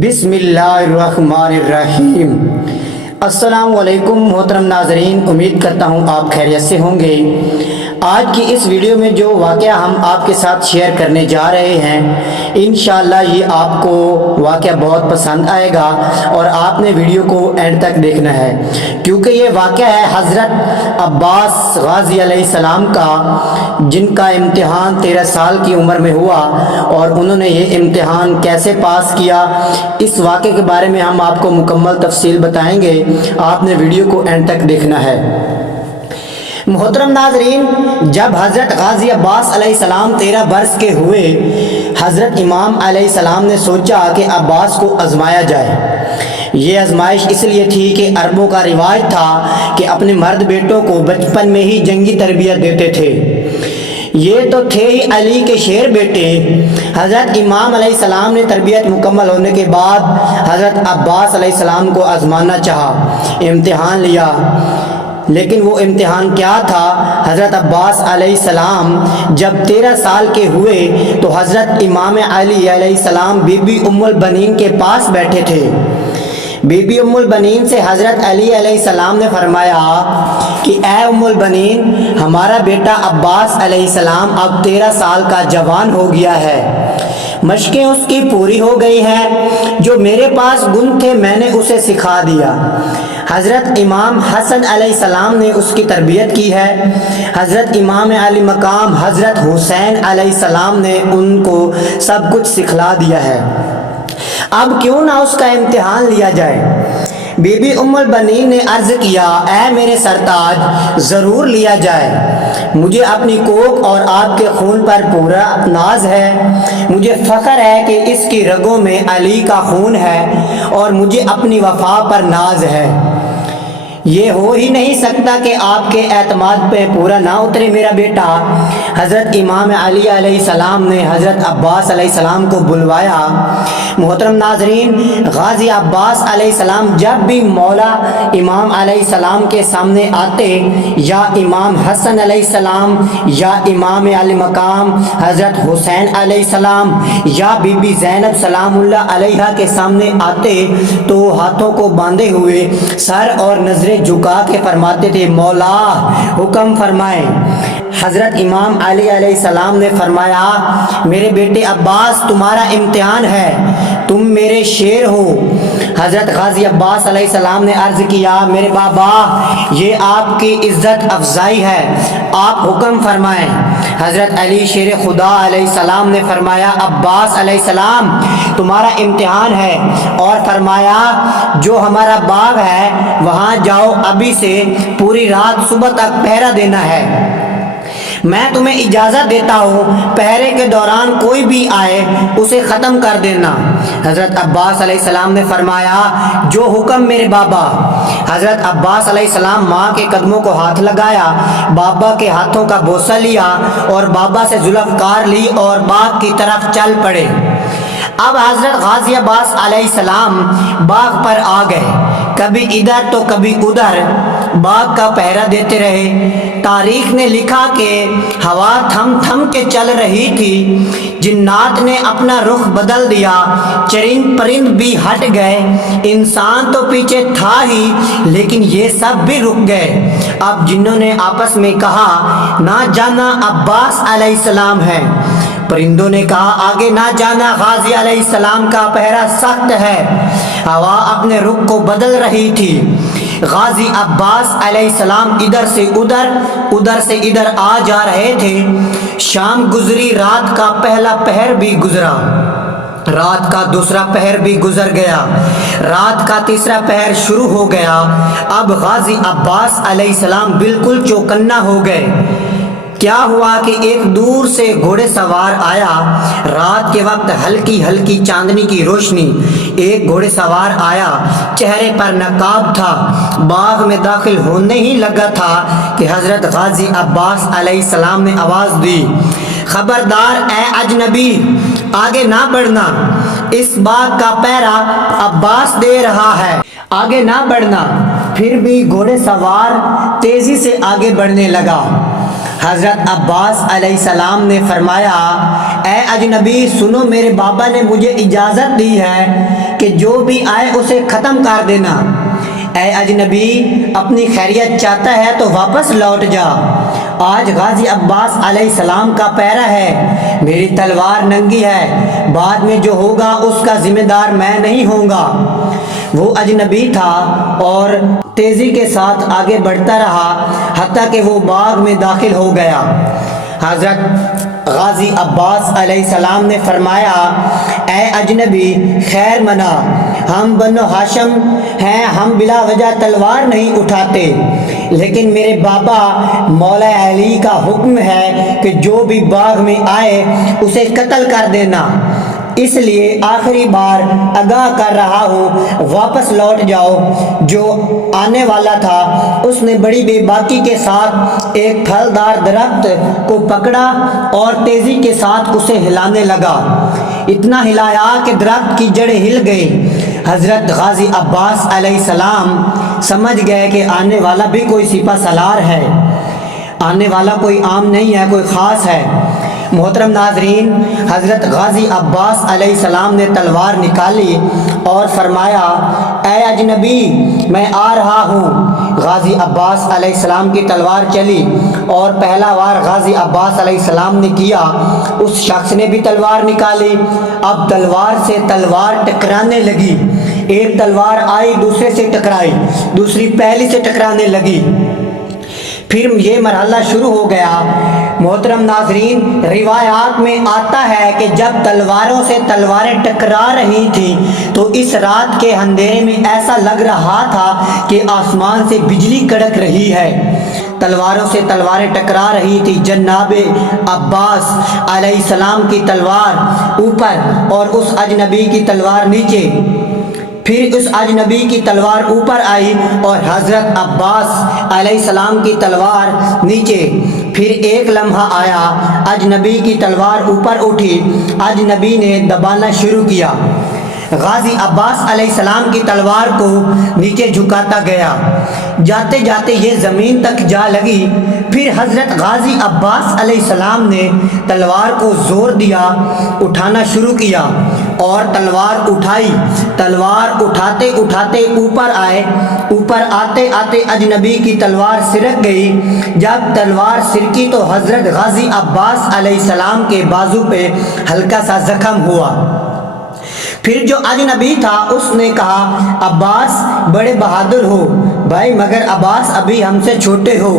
بسم اللہ الرحمن الرحیم۔ السلام علیکم محترم ناظرین، امید کرتا ہوں آپ خیریت سے ہوں گے۔ آج کی اس ویڈیو میں جو واقعہ ہم آپ کے ساتھ شیئر کرنے جا رہے ہیں، انشاءاللہ یہ آپ کو واقعہ بہت پسند آئے گا اور آپ نے ویڈیو کو اینڈ تک دیکھنا ہے، کیونکہ یہ واقعہ ہے حضرت عباس غازی علیہ السلام کا، جن کا امتحان 13 سال کی عمر میں ہوا اور انہوں نے یہ امتحان کیسے پاس کیا، اس واقعے کے بارے میں ہم آپ کو مکمل تفصیل بتائیں گے۔ آپ نے ویڈیو کو اینڈ تک دیکھنا ہے۔ محترم ناظرین، جب حضرت غازی عباس علیہ السلام 13 برس کے ہوئے، حضرت امام علیہ السلام نے سوچا کہ عباس کو آزمایا جائے۔ یہ آزمائش اس لیے تھی کہ عربوں کا رواج تھا کہ اپنے مرد بیٹوں کو بچپن میں ہی جنگی تربیت دیتے تھے۔ یہ تو تھے ہی علی کے شیر بیٹے۔ حضرت امام علیہ السلام نے تربیت مکمل ہونے کے بعد حضرت عباس علیہ السلام کو آزمانا چاہا، امتحان لیا، لیکن وہ امتحان کیا تھا؟ حضرت عباس علیہ السلام جب 13 سال کے ہوئے تو حضرت امام علی علیہ السلام بی بی ام البنین کے پاس بیٹھے تھے۔ بی بی ام البنین سے حضرت علی علیہ السلام نے فرمایا کہ اے ام البنین، ہمارا بیٹا عباس علیہ السلام اب 13 سال کا جوان ہو گیا ہے، مشقیں اس کی پوری ہو گئی ہیں، جو میرے پاس گن تھے میں نے اسے سکھا دیا۔ حضرت امام حسن علیہ السلام نے اس کی تربیت کی ہے۔ حضرت امام علی مقام حضرت حسین علیہ السلام نے ان کو سب کچھ سکھلا دیا ہے، اب کیوں نہ اس کا امتحان لیا جائے؟ بی بی ام البنین نے عرض کیا، اے میرے سرتاج، ضرور لیا جائے، مجھے اپنی کوکھ اور آپ کے خون پر پورا ناز ہے، مجھے فخر ہے کہ اس کی رگوں میں علی کا خون ہے اور مجھے اپنی وفا پر ناز ہے۔ یہ ہو ہی نہیں سکتا کہ آپ کے اعتماد پہ پورا نہ اترے میرا بیٹا۔ حضرت امام علی علیہ السلام نے حضرت عباس علیہ السلام کو بلوایا۔ محترم ناظرین، غازی عباس علیہ السلام جب بھی مولا امام علیہ السلام کے سامنے آتے، یا امام حسن علیہ السلام یا امام علی مقام حضرت حسین علیہ السلام یا بی بی زینب سلام اللہ علیہا کے سامنے آتے تو ہاتھوں کو باندھے ہوئے سر اور نظریں جھکا کے فرماتے تھے، مولا حکم فرمائے۔ حضرت امام علی علیہ السلام نے فرمایا، میرے بیٹے عباس، تمہارا امتحان ہے، تم میرے شیر ہو۔ حضرت غازی عباس علیہ السلام نے عرض کیا، میرے بابا، یہ آپ کی عزت افزائی ہے، آپ حکم فرمائیں۔ حضرت علی شیر خدا علیہ السلام نے فرمایا، عباس علیہ السلام، تمہارا امتحان ہے، اور فرمایا جو ہمارا باغ ہے وہاں جاؤ، ابھی سے پوری رات صبح تک پہرا دینا ہے، میں تمہیں اجازت دیتا ہوں، پہرے کے دوران کوئی بھی آئے اسے ختم کر دینا۔ حضرت عباس علیہ السلام نے فرمایا، جو حکم میرے بابا۔ حضرت عباس علیہ السلام ماں کے قدموں کو ہاتھ لگایا، بابا کے ہاتھوں کا بوسہ لیا اور بابا سے زلف کار لی اور باغ کی طرف چل پڑے۔ اب حضرت غازی عباس علیہ السلام باغ پر آ گئے، کبھی ادھر تو کبھی ادھر باغ کا پہرا دیتے رہے۔ تاریخ نے لکھا کہ ہوا تھم تھم کے چل رہی تھی، جنات نے اپنا رخ بدل دیا، چرند پرند بھی ہٹ گئے، انسان تو پیچھے تھا ہی لیکن یہ سب بھی رک گئے۔ اب جنوں نے آپس میں کہا، نہ جانا عباس علیہ السلام ہے، پرندوں نے کہا آگے نہ جانا غازی علیہ السلام کا پہرا سخت ہے۔ ہوا اپنے رخ کو بدل رہی تھی، غازی عباس علیہ السلام ادھر سے ادھر، ادھر سے ادھر آ جا رہے تھے۔ شام گزری، رات کا پہلا پہر بھی گزرا، رات کا دوسرا پہر بھی گزر گیا، رات کا تیسرا پہر شروع ہو گیا۔ اب غازی عباس علیہ السلام بالکل چوکنا ہو گئے۔ کیا ہوا کہ ایک دور سے گھوڑے سوار آیا، رات کے وقت ہلکی ہلکی چاندنی کی روشنی، ایک گھوڑے سوار آیا، چہرے پر نقاب تھا، باغ میں داخل ہونے ہی لگا تھا کہ حضرت غازی عباس علیہ السلام نے آواز دی، خبردار اے اجنبی، آگے نہ بڑھنا، اس باغ کا پہرا عباس دے رہا ہے، آگے نہ بڑھنا۔ پھر بھی گھوڑے سوار تیزی سے آگے بڑھنے لگا۔ حضرت عباس علیہ السلام نے فرمایا اے اجنبی سنو، میرے بابا نے مجھے اجازت دی ہے کہ جو بھی آئے اسے ختم کر دینا۔ اے اجنبی اپنی خیریت چاہتا ہے تو واپس لوٹ جا، آج غازی عباس علیہ السلام کا پیرا ہے، میری تلوار ننگی ہے، بعد میں جو ہوگا اس کا ذمہ دار میں نہیں ہوں گا۔ وہ اجنبی تھا اور تیزی کے ساتھ آگے بڑھتا رہا حتیٰ کہ وہ باغ میں داخل ہو گیا۔ حضرت غازی عباس علیہ السلام نے فرمایا اے اجنبی خیر منا، ہم بنو ہاشم ہیں، ہم بلا وجہ تلوار نہیں اٹھاتے، لیکن میرے بابا مولا علی کا حکم ہے کہ جو بھی باغ میں آئے اسے قتل کر دینا، اس لیے آخری بار آگاہ کر رہا ہوں، واپس لوٹ جاؤ۔ جو آنے والا تھا اس نے بڑی بے باکی کے ساتھ ایک پھلدار درخت کو پکڑا اور تیزی کے ساتھ اسے ہلانے لگا، اتنا ہلایا کہ درخت کی جڑیں ہل گئی۔ حضرت غازی عباس علیہ السلام سمجھ گئے کہ آنے والا بھی کوئی سپہ سالار ہے، آنے والا کوئی عام نہیں ہے، کوئی خاص ہے۔ محترم ناظرین، حضرت غازی عباس علیہ السلام نے تلوار نکالی اور فرمایا اے اجنبی میں آ رہا ہوں۔ غازی عباس علیہ السلام کی تلوار چلی اور پہلا وار غازی عباس علیہ السلام نے کیا، اس شخص نے بھی تلوار نکالی۔ اب تلوار سے تلوار ٹکرانے لگی، ایک تلوار آئی دوسرے سے ٹکرائی، دوسری پہلی سے ٹکرانے لگی، پھر یہ مرحلہ شروع ہو گیا۔ محترم ناظرین، روایات میں آتا ہے کہ جب تلواروں سے تلواریں ٹکرا رہی تھیں تو اس رات کے اندھیرے میں ایسا لگ رہا تھا کہ آسمان سے بجلی کڑک رہی ہے۔ تلواروں سے تلواریں ٹکرا رہی تھی، جناب عباس علیہ السلام کی تلوار اوپر اور اس اجنبی کی تلوار نیچے، پھر اس اجنبی کی تلوار اوپر آئی اور حضرت عباس علیہ السلام کی تلوار نیچے، پھر ایک لمحہ آیا اجنبی کی تلوار اوپر اٹھی، اجنبی نے دبانا شروع کیا، غازی عباس علیہ السلام کی تلوار کو نیچے جھکاتا گیا، جاتے جاتے یہ زمین تک جا لگی۔ پھر حضرت غازی عباس علیہ السلام نے تلوار کو زور دیا، اٹھانا شروع کیا اور تلوار اٹھائی، تلوار اٹھاتے اٹھاتے اوپر آئے، اوپر آتے آتے اجنبی کی تلوار سرک گئی۔ جب تلوار سرکی تو حضرت غازی عباس علیہ السلام کے بازو پہ ہلکا سا زخم ہوا۔ پھر جو اجنبی تھا اس نے کہا عباس بڑے بہادر ہو بھائی، مگر عباس ابھی ہم سے چھوٹے ہو۔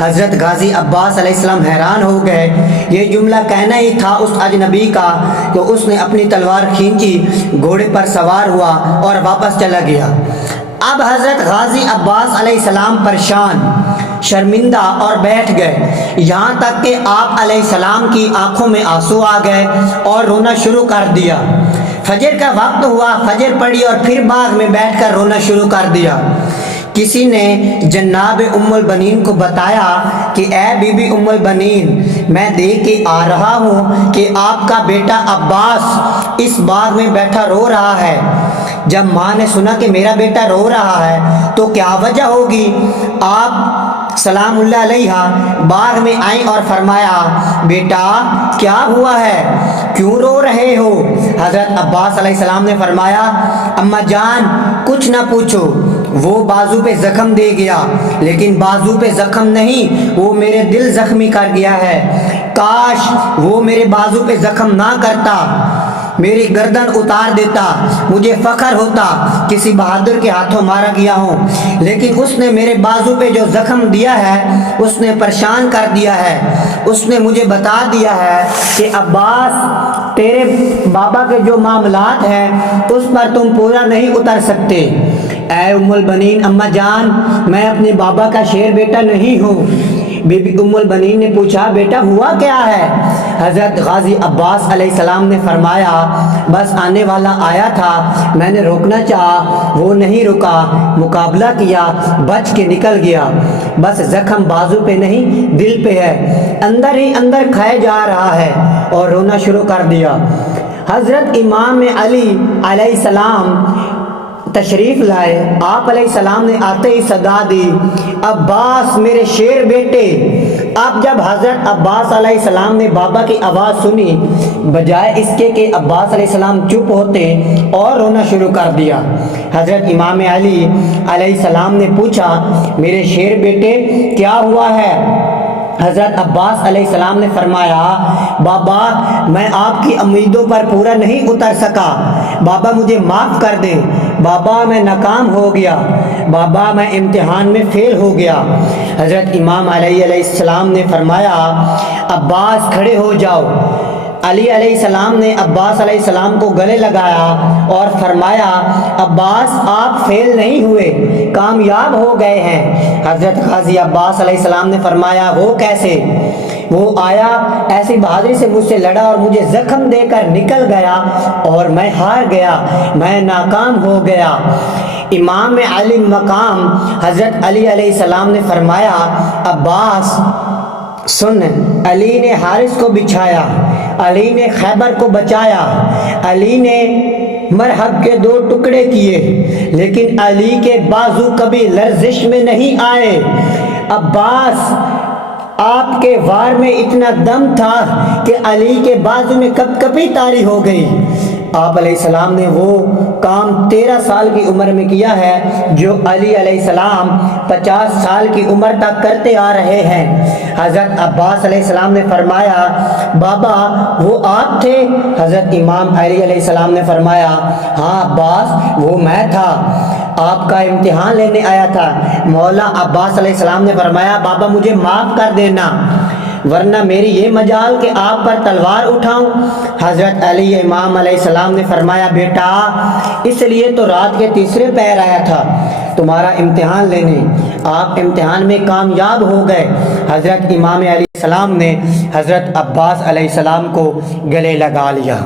حضرت غازی عباس علیہ السلام حیران ہو گئے، یہ جملہ کہنا ہی تھا اس اجنبی کا تو اس نے اپنی تلوار کھینچی، گھوڑے پر سوار ہوا اور واپس چلا گیا۔ اب حضرت غازی عباس علیہ السلام پریشان، شرمندہ اور بیٹھ گئے، یہاں تک کہ آپ علیہ السلام کی آنکھوں میں آنسو آ گئے اور رونا شروع کر دیا۔ فجر کا وقت ہوا، فجر پڑی اور پھر باغ میں بیٹھ کر رونا شروع کر دیا۔ کسی نے جناب ام البنین کو بتایا کہ اے بی بی ام البنین، میں دیکھ کے آ رہا ہوں کہ آپ کا بیٹا عباس اس باغ میں بیٹھا رو رہا ہے۔ جب ماں نے سنا کہ میرا بیٹا رو رہا ہے تو کیا وجہ ہوگی، آپ سلام اللہ علیہ باغ میں آئیں اور فرمایا بیٹا کیا ہوا ہے، کیوں رو رہے ہو؟ حضرت عباس علیہ السلام نے فرمایا اماں جان کچھ نہ پوچھو، وہ بازو پہ زخم دے گیا، لیکن بازو پہ زخم نہیں، وہ میرے دل زخمی کر گیا ہے، کاش وہ میرے بازو پہ زخم نہ کرتا، میری گردن اتار دیتا، مجھے فخر ہوتا کسی بہادر کے ہاتھوں مارا گیا ہوں، لیکن اس نے میرے بازو پہ جو زخم دیا ہے اس نے پریشان کر دیا ہے، اس نے مجھے بتا دیا ہے کہ عباس تیرے بابا کے جو معاملات ہیں اس پر تم پورا نہیں اتر سکتے۔ اے ام البنین اماں جان، میں اپنے بابا کا شیر بیٹا نہیں ہوں۔ بی بی ام البنین نے پوچھا بیٹا ہوا کیا ہے؟ حضرت غازی عباس علیہ السلام نے فرمایا بس آنے والا آیا تھا، میں نے روکنا چاہا، وہ نہیں رکا، مقابلہ کیا، بچ کے نکل گیا، بس زخم بازو پہ نہیں دل پہ ہے، اندر ہی اندر کھائے جا رہا ہے، اور رونا شروع کر دیا۔ حضرت امام علی علیہ السلام تشریف لائے، آپ علیہ السلام نے آتے ہی صدا دی عباس میرے شیر بیٹے، اب جب حضرت عباس علیہ السلام نے بابا کی آواز سنی، بجائے اس کے کہ عباس علیہ السلام چپ ہوتے اور رونا شروع کر دیا۔ حضرت امام علی علیہ السلام نے پوچھا، میرے شیر بیٹے کیا ہوا ہے؟ حضرت عباس علیہ السلام نے فرمایا، بابا میں آپ کی امیدوں پر پورا نہیں اتر سکا، بابا مجھے معاف کر دیں، بابا میں ناکام ہو گیا، بابا میں امتحان میں فیل ہو گیا۔ حضرت امام علی علیہ السلام نے فرمایا، عباس کھڑے ہو جاؤ۔ علی علیہ السلام نے عباس علیہ السلام کو گلے لگایا اور فرمایا، عباس آپ فیل نہیں ہوئے، کامیاب ہو گئے ہیں۔ حضرت غازی عباس علیہ السلام نے فرمایا، وہ کیسے؟ وہ آیا، ایسی بہادری سے مجھ سے لڑا اور مجھے زخم دے کر نکل گیا اور میں ہار گیا، میں ناکام ہو گیا۔ امام علی مقام حضرت علی علیہ السلام نے فرمایا، عباس سن، علی نے حارث کو بچھایا، علی نے خیبر کو بچایا، علی نے مرحب کے 2 ٹکڑے کیے، لیکن علی کے بازو کبھی لرزش میں نہیں آئے۔ عباس آپ کے وار میں اتنا دم تھا کہ علی کے بازو میں کب کبھی طاری ہو گئی۔ آپ علیہ السلام نے وہ کام 13 سال کی عمر میں کیا ہے جو علی علیہ السلام 50 سال کی عمر تک کرتے آ رہے ہیں۔ حضرت عباس علیہ السلام نے فرمایا، بابا وہ آپ تھے؟ حضرت امام علی علیہ السلام نے فرمایا، ہاں عباس وہ میں تھا، آپ کا امتحان لینے آیا تھا۔ مولا عباس علیہ السلام نے فرمایا، بابا مجھے معاف کر دینا، ورنہ میری یہ مجال کہ آپ پر تلوار اٹھاؤں۔ حضرت علی امام علیہ السلام نے فرمایا، بیٹا اس لیے تو رات کے تیسرے پہر آیا تھا تمہارا امتحان لینے، آپ امتحان میں کامیاب ہو گئے۔ حضرت امام علیہ السلام نے حضرت عباس علیہ السلام کو گلے لگا لیا۔